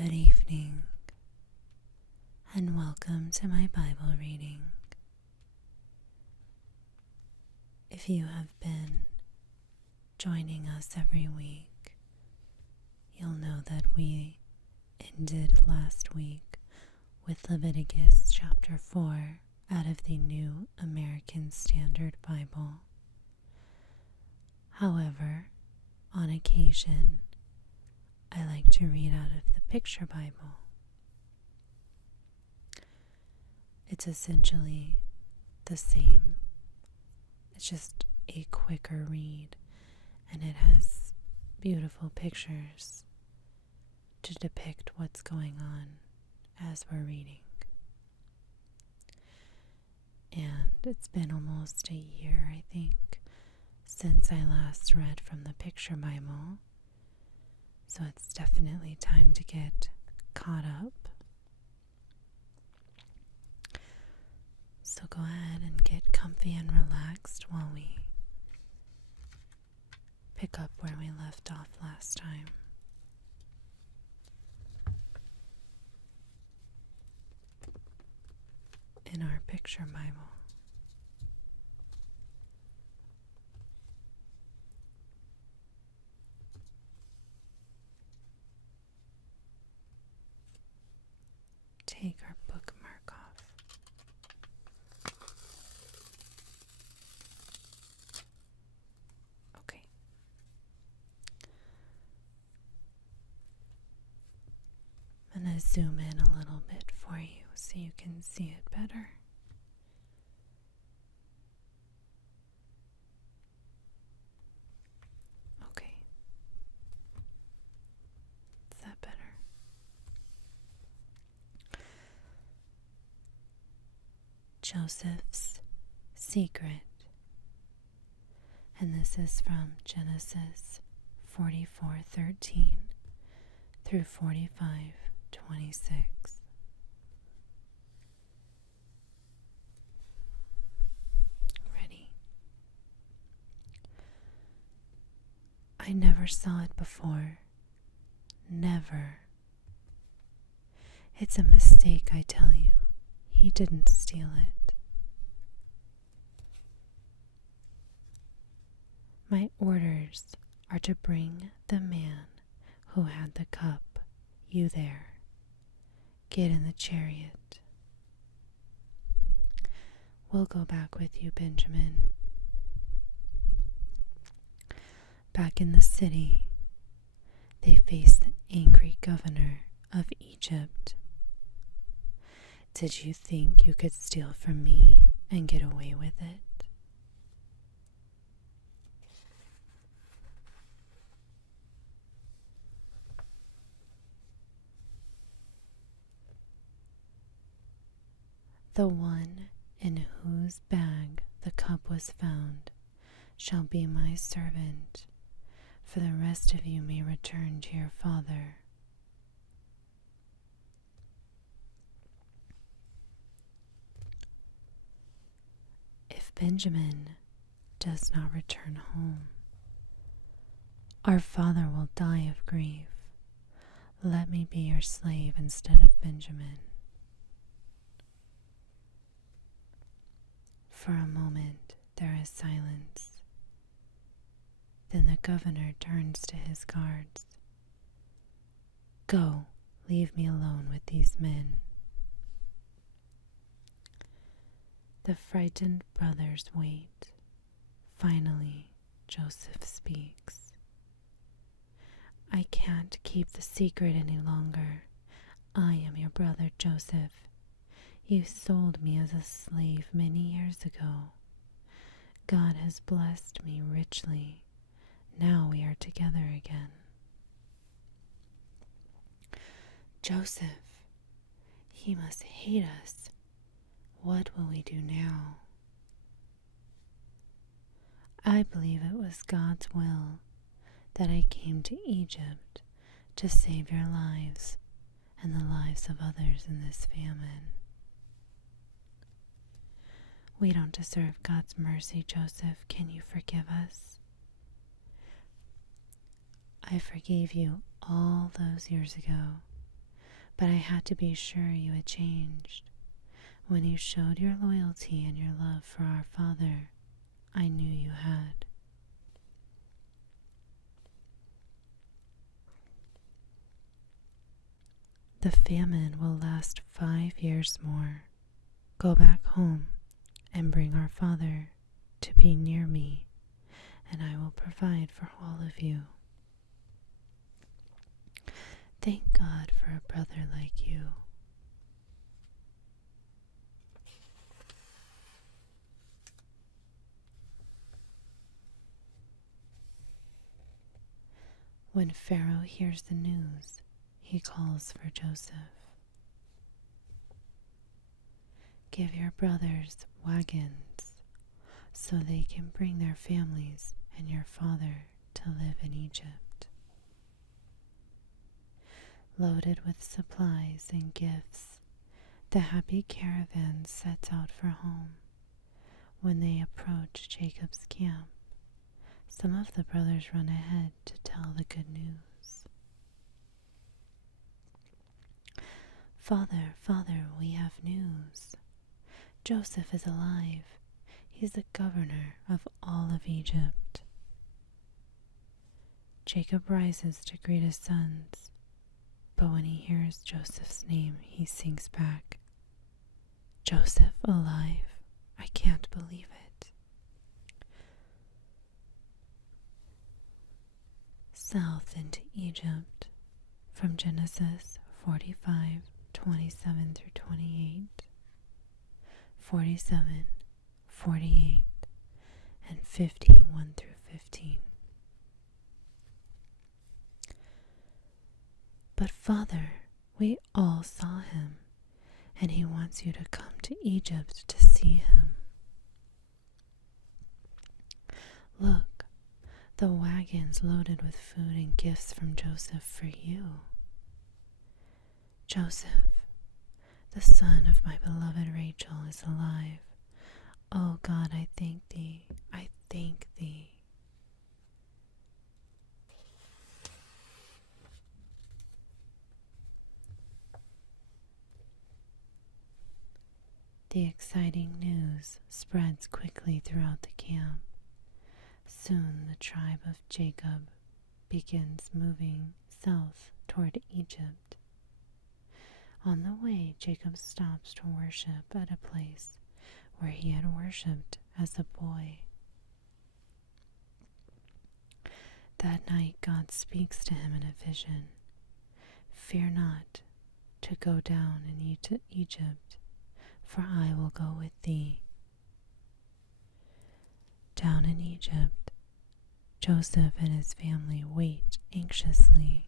Good evening, and welcome to my Bible reading. If you have been joining us every week, you'll know that we ended last week with Leviticus chapter 4 out of the New American Standard Bible. However, on occasion, I like to read out of the Picture Bible. It's essentially the same. It's just a quicker read, and it has beautiful pictures to depict what's going on as we're reading. And it's been almost a year, I think, since I last read from the Picture Bible. So it's definitely time to get caught up. So go ahead and get comfy and relaxed while we pick up where we left off last time. In our Picture Bible. Take our bookmark off. Okay. I'm going to zoom in a little bit for you so you can see it better. Okay. Is that better? Joseph's Secret, and this is from Genesis 44:13 through 45:26. Ready? I never saw it before. Never. It's a mistake, I tell you. He didn't steal it. My orders are to bring the man who had the cup. You there. Get in the chariot. We'll go back with you, Benjamin. Back in the city, they faced the angry governor of Egypt. Did you think you could steal from me and get away with it? The one in whose bag the cup was found shall be my servant, for the rest of you may return to your father. If Benjamin does not return home, our father will die of grief. Let me be your slave instead of Benjamin. For a moment there is silence. Then the governor turns to his guards. Go, leave me alone with these men. The frightened brothers wait. Finally, Joseph speaks. I can't keep the secret any longer. I am your brother Joseph. You sold me as a slave many years ago. God has blessed me richly. Now we are together again. Joseph, he must hate us. What will we do now? I believe it was God's will that I came to Egypt to save your lives and the lives of others in this famine. We don't deserve God's mercy, Joseph. Can you forgive us? I forgave you all those years ago, but I had to be sure you had changed. When you showed your loyalty and your love for our father, I knew you had. The famine will last 5 years more. Go back home and bring our father to be near me, and I will provide for all of you. Thank God for a brother like you. When Pharaoh hears the news, he calls for Joseph. Give your brothers wagons so they can bring their families and your father to live in Egypt. Loaded with supplies and gifts, the happy caravan sets out for home. When they approach Jacob's camp, some of the brothers run ahead to tell the good news. Father, Father, we have news. Joseph is alive. He's the governor of all of Egypt. Jacob rises to greet his sons, but when he hears Joseph's name, he sinks back. Joseph alive? I can't believe it. South into Egypt, from Genesis 45:27 through 28, 47, 48, and 51 through 15. But Father, we all saw him, and he wants you to come to Egypt to see him. Look, the wagons loaded with food and gifts from Joseph for you. Joseph, the son of my beloved Rachel, is alive. Oh God, I thank thee, I thank thee. The exciting news spreads quickly throughout the camp. Soon the tribe of Jacob begins moving south toward Egypt. On the way, Jacob stops to worship at a place where he had worshipped as a boy. That night, God speaks to him in a vision. Fear not to go down into Egypt, for I will go with thee. Down in Egypt, Joseph and his family wait anxiously.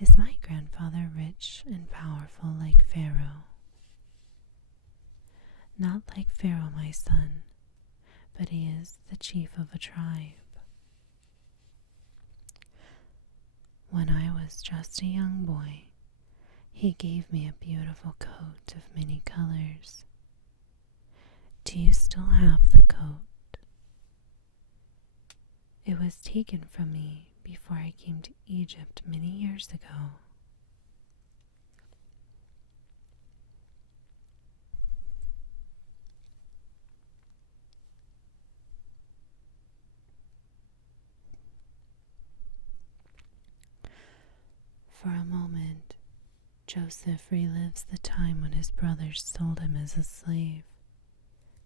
Is my grandfather rich and powerful like Pharaoh? Not like Pharaoh, my son, but he is the chief of a tribe. When I was just a young boy, he gave me a beautiful coat of many colors. Do you still have the coat? It was taken from me before I came to Egypt many years ago. For a moment, Joseph relives the time when his brothers sold him as a slave.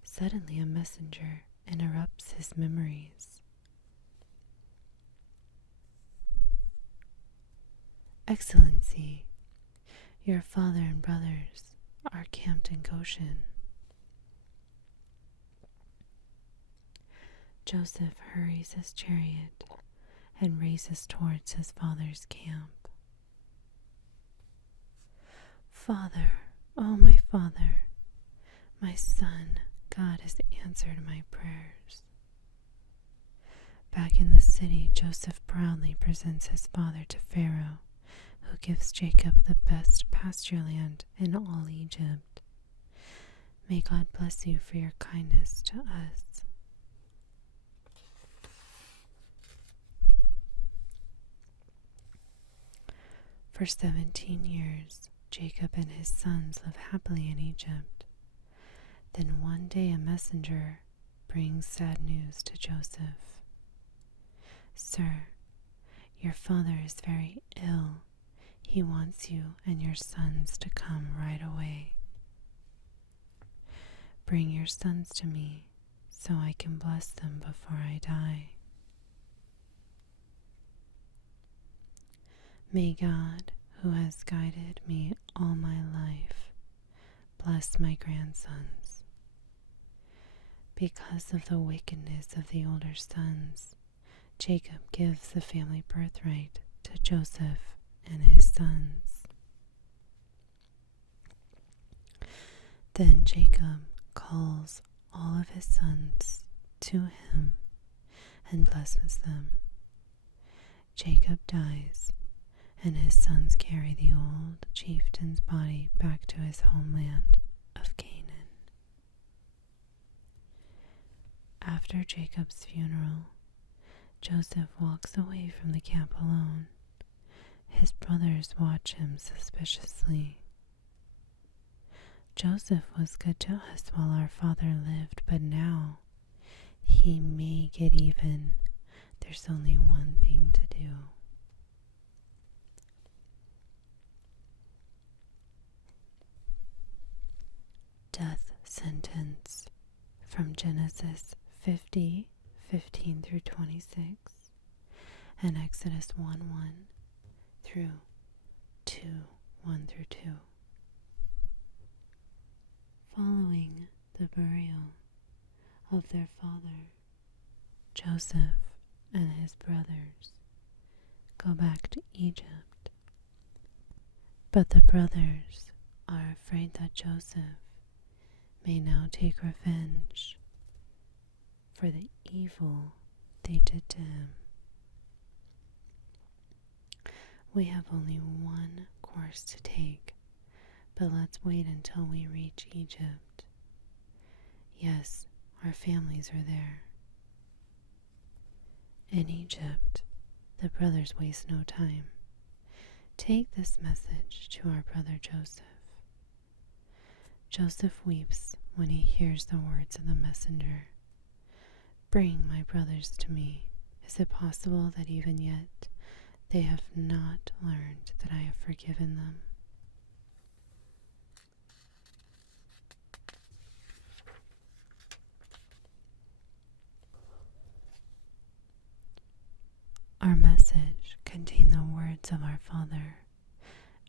Suddenly a messenger interrupts his memories. Excellency, your father and brothers are camped in Goshen. Joseph hurries his chariot and races towards his father's camp. Father, oh my father, my son, God has answered my prayers. Back in the city, Joseph proudly presents his father to Pharaoh, who gives Jacob the best pasture land in all Egypt. May God bless you for your kindness to us. For 17 years, Jacob and his sons live happily in Egypt. Then one day a messenger brings sad news to Joseph. "Sir, your father is very ill. He wants you and your sons to come right away. Bring your sons to me so I can bless them before I die." May God, who has guided me all my life, bless my grandsons. Because of the wickedness of the older sons, Jacob gives the family birthright to Joseph and his sons. Then Jacob calls all of his sons to him and blesses them. Jacob dies, and his sons carry the old chieftain's body back to his homeland of Canaan. After Jacob's funeral, Joseph walks away from the camp alone. His brothers watch him suspiciously. "Joseph was good to us while our father lived, but now he may get even. There's only one thing to do." Death sentence from Genesis 50:15 through 26 and Exodus 1:1 through 2:1 through 2. Following the burial of their father, Joseph and his brothers go back to Egypt. But the brothers are afraid that Joseph may now take revenge for the evil they did to him. We have only one course to take, but let's wait until we reach Egypt. Yes, our families are there. In Egypt, the brothers waste no time. Take this message to our brother Joseph. Joseph weeps when he hears the words of the messenger. "Bring my brothers to me. Is it possible that even yet they have not learned that I have forgiven them?" Our message contained the words of our Father,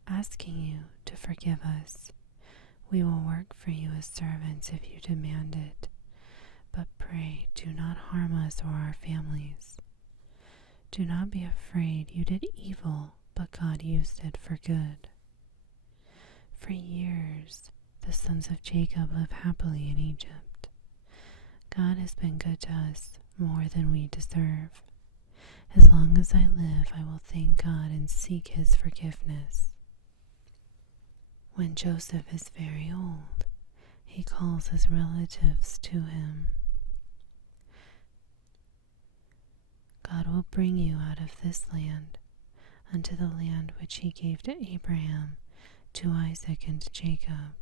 asking you to forgive us. "We will work for you as servants if you demand it, but pray do not harm us or our families. Do not be afraid. You did evil, but God used it for good." For years, the sons of Jacob live happily in Egypt. God has been good to us more than we deserve. As long as I live, I will thank God and seek his forgiveness. When Joseph is very old, he calls his relatives to him. "God will bring you out of this land unto the land which he gave to Abraham, to Isaac, and to Jacob.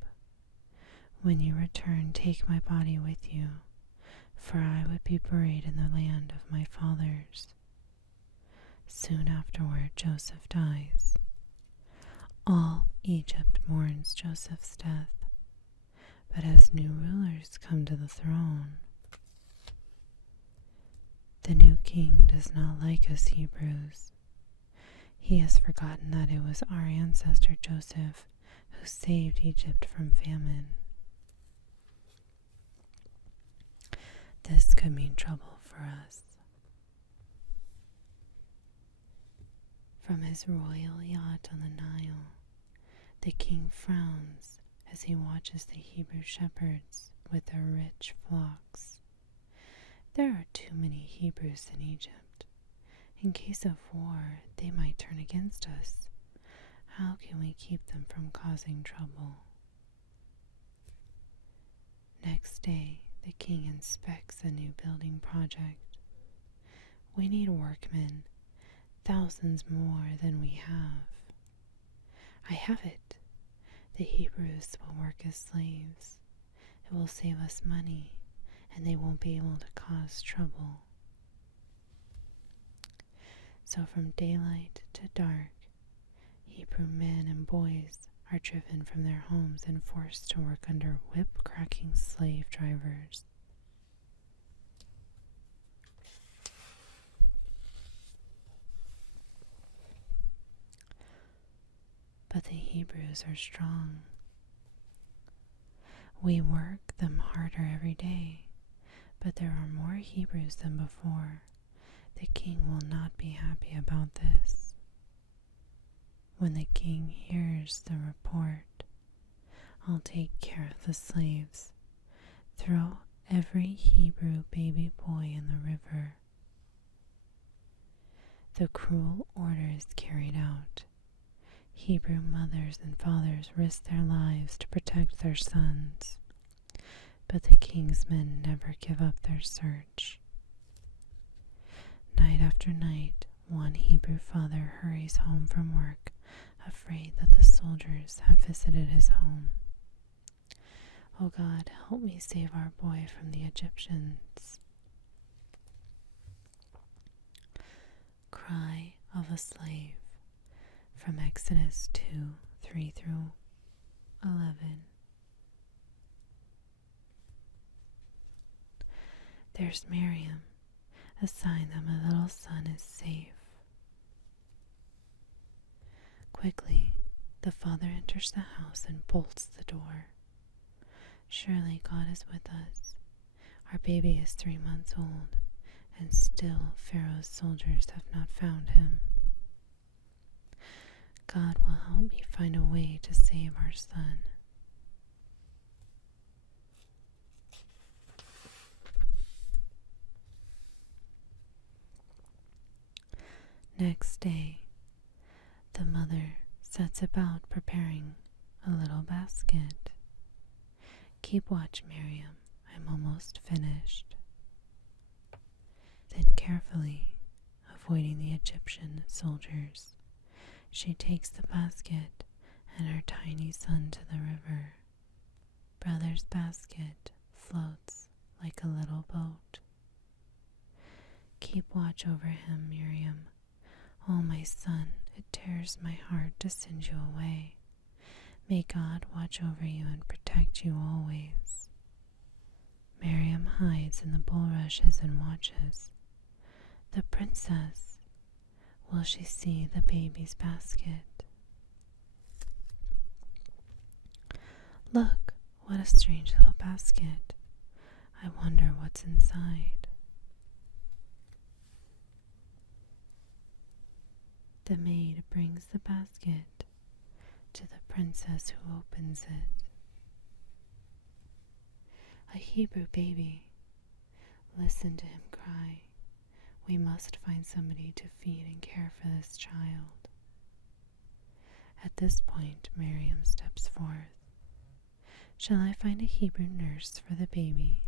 When you return, take my body with you, for I would be buried in the land of my fathers." Soon afterward, Joseph dies. All Egypt mourns Joseph's death, but as new rulers come to the throne, the new king does not like us Hebrews. He has forgotten that it was our ancestor Joseph who saved Egypt from famine. This could mean trouble for us. From his royal yacht on the Nile, the king frowns as he watches the Hebrew shepherds with their rich flocks. There are too many Hebrews in Egypt. In case of war, they might turn against us. How can we keep them from causing trouble? Next day, the king inspects a new building project. "We need workmen, thousands more than we have." I have it. The Hebrews will work as slaves. It will save us money, and they won't be able to cause trouble. So from daylight to dark, Hebrew men and boys are driven from their homes and forced to work under whip-cracking slave drivers. But the Hebrews are strong. We work them harder every day, but there are more Hebrews than before. The king will not be happy about this. When the king hears the report, I'll take care of the slaves. Throw every Hebrew baby boy in the river. The cruel order is carried out. Hebrew mothers and fathers risk their lives to protect their sons, but the king's men never give up their search. Night after night, one Hebrew father hurries home from work, afraid that the soldiers have visited his home. Oh God, help me save our boy from the Egyptians. Cry of a slave from Exodus 2:3-11. There's Miriam, a sign that my little son is safe. Quickly, the father enters the house and bolts the door. Surely God is with us. Our baby is 3 months old, and still Pharaoh's soldiers have not found him. God will help me find a way to save our son. Next day, the mother sets about preparing a little basket. Keep watch, Miriam. I'm almost finished. Then carefully, avoiding the Egyptian soldiers, she takes the basket and her tiny son to the river. Brother's basket floats like a little boat. Keep watch over him, Miriam. Oh, my son, it tears my heart to send you away. May God watch over you and protect you always. Miriam hides in the bulrushes and watches. The princess, will she see the baby's basket? Look, what a strange little basket. I wonder what's inside. The maid brings the basket to the princess, who opens it. A Hebrew baby. Listen to him cry. We must find somebody to feed and care for this child. At this point, Miriam steps forth. Shall I find a Hebrew nurse for the baby?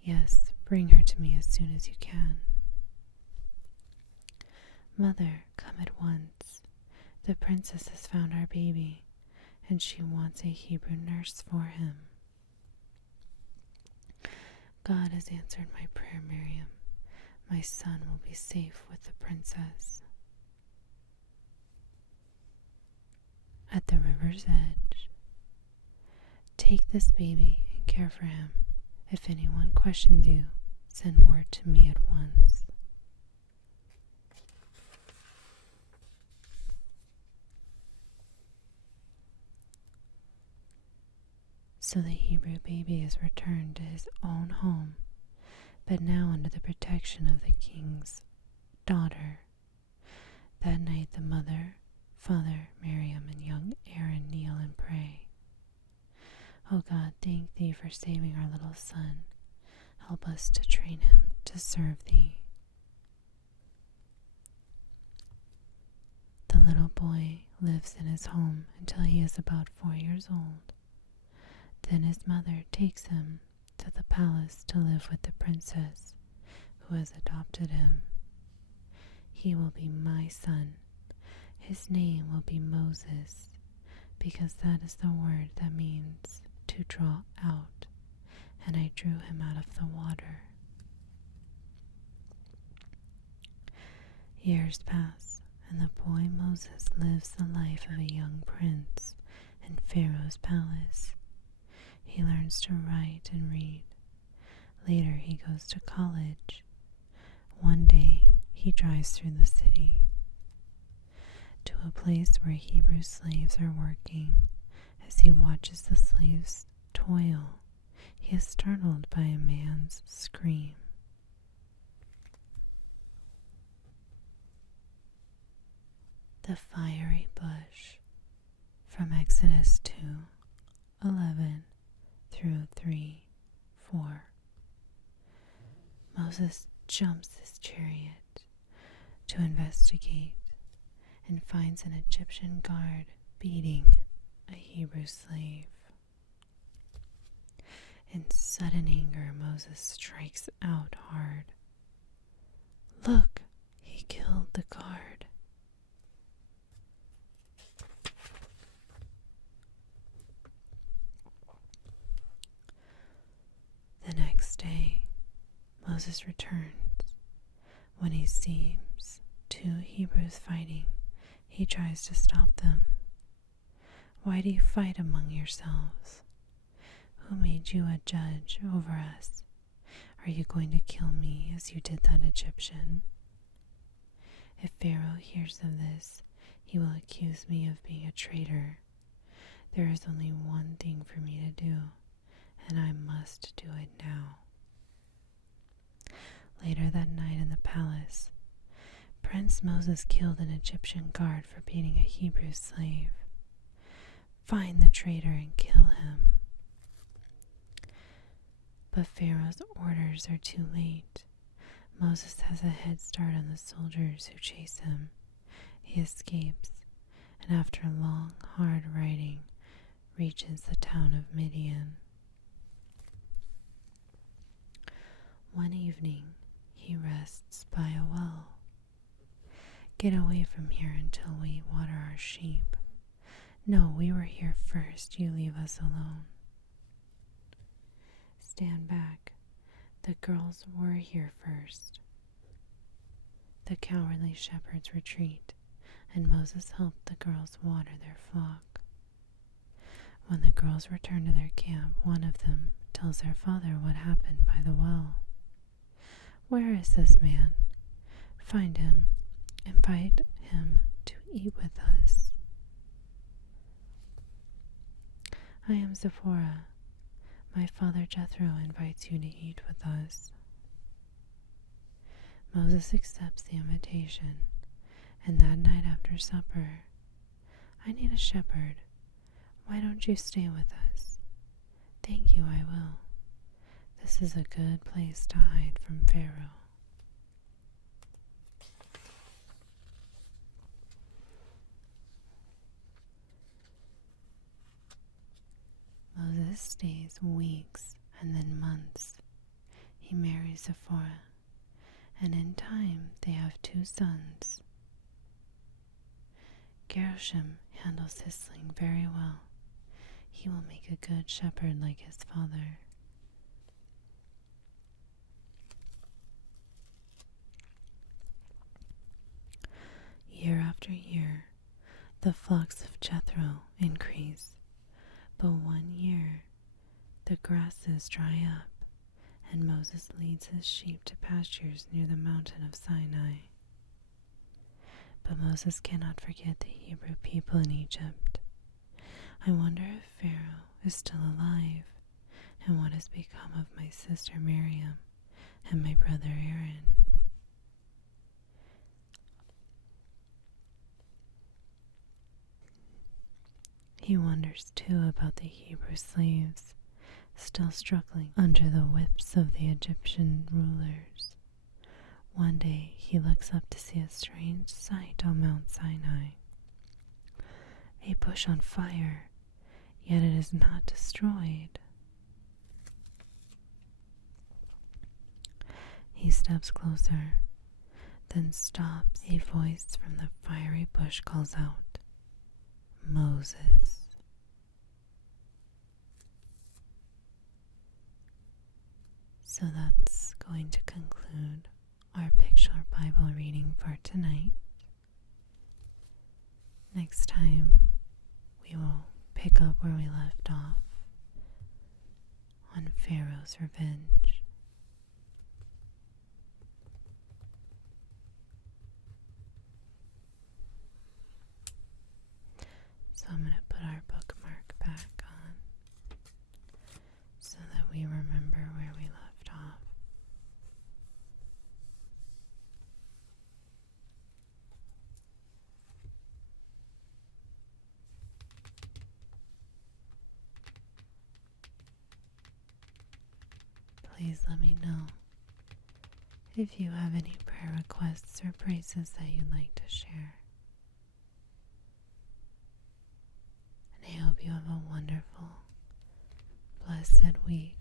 Yes, bring her to me as soon as you can. Mother, come at once. The princess has found our baby, and she wants a Hebrew nurse for him. God has answered my prayer, Miriam. My son will be safe with the princess. At the river's edge, take this baby and care for him. If anyone questions you, send word to me at once. So the Hebrew baby is returned to his own home, but now under the protection of the king's daughter. That night the mother, father, Miriam, and young Aaron kneel and pray. O God, thank thee for saving our little son. Help us to train him to serve thee. The little boy lives in his home until he is about 4 years old. Then his mother takes him to the palace to live with the princess who has adopted him. He will be my son, His name will be Moses, because that is the word that means to draw out, and I drew him out of the water. Years pass, and the boy Moses lives the life of a young prince in Pharaoh's palace. He learns to write and read. Later he goes to college. One day he drives through the city to a place where Hebrew slaves are working. As he watches the slaves toil, he is startled by a man's scream. The fiery bush, from Exodus 2:11 through 3:4. Moses jumps his chariot to investigate and finds an Egyptian guard beating a Hebrew slave. In sudden anger, Moses strikes out hard. Look, he killed the guard. The next day, Moses returns. When he sees two Hebrews fighting, he tries to stop them. Why do you fight among yourselves? Who made you a judge over us? Are you going to kill me as you did that Egyptian? If Pharaoh hears of this, he will accuse me of being a traitor. There is only one thing for me to do, and I must do it now. Later that night in the palace, Prince Moses killed an Egyptian guard for beating a Hebrew slave. Find the traitor and kill him. But Pharaoh's orders are too late. Moses has a head start on the soldiers who chase him. He escapes, and after long, hard riding, reaches the town of Midian. One evening, he rests by a well. Get away from here until we water our sheep. No, we were here first. You leave us alone. Stand back. The girls were here first. The cowardly shepherds retreat, and Moses helped the girls water their flock. When the girls return to their camp, one of them tells their father what happened by the well. Where is this man? Find him. Invite him to eat with us. I am Zipporah. My father Jethro invites you to eat with us. Moses accepts the invitation, and that night after supper, I need a shepherd. Why don't you stay with us? Thank you, I will. This is a good place to hide from Pharaoh. Moses stays weeks and then months. He marries Zipporah, and in time they have 2 sons. Gershom handles his sling very well. He will make a good shepherd like his father. Year after year, the flocks of Jethro increase. But one year, the grasses dry up, and Moses leads his sheep to pastures near the mountain of Sinai. But Moses cannot forget the Hebrew people in Egypt. I wonder if Pharaoh is still alive, and what has become of my sister Miriam and my brother Aaron. He wonders too about the Hebrew slaves, still struggling under the whips of the Egyptian rulers. One day he looks up to see a strange sight on Mount Sinai. A bush on fire, yet it is not destroyed. He steps closer. then stops. A voice from the fiery bush calls out, Moses. So that's going to conclude our picture Bible reading for tonight. Next time, we will pick up where we left off on Pharaoh's revenge. So I'm going to put our bookmark back on so that we remember where we left off. Please let me know if you have any prayer requests or praises that you'd like to share. And I hope you have a wonderful, blessed week.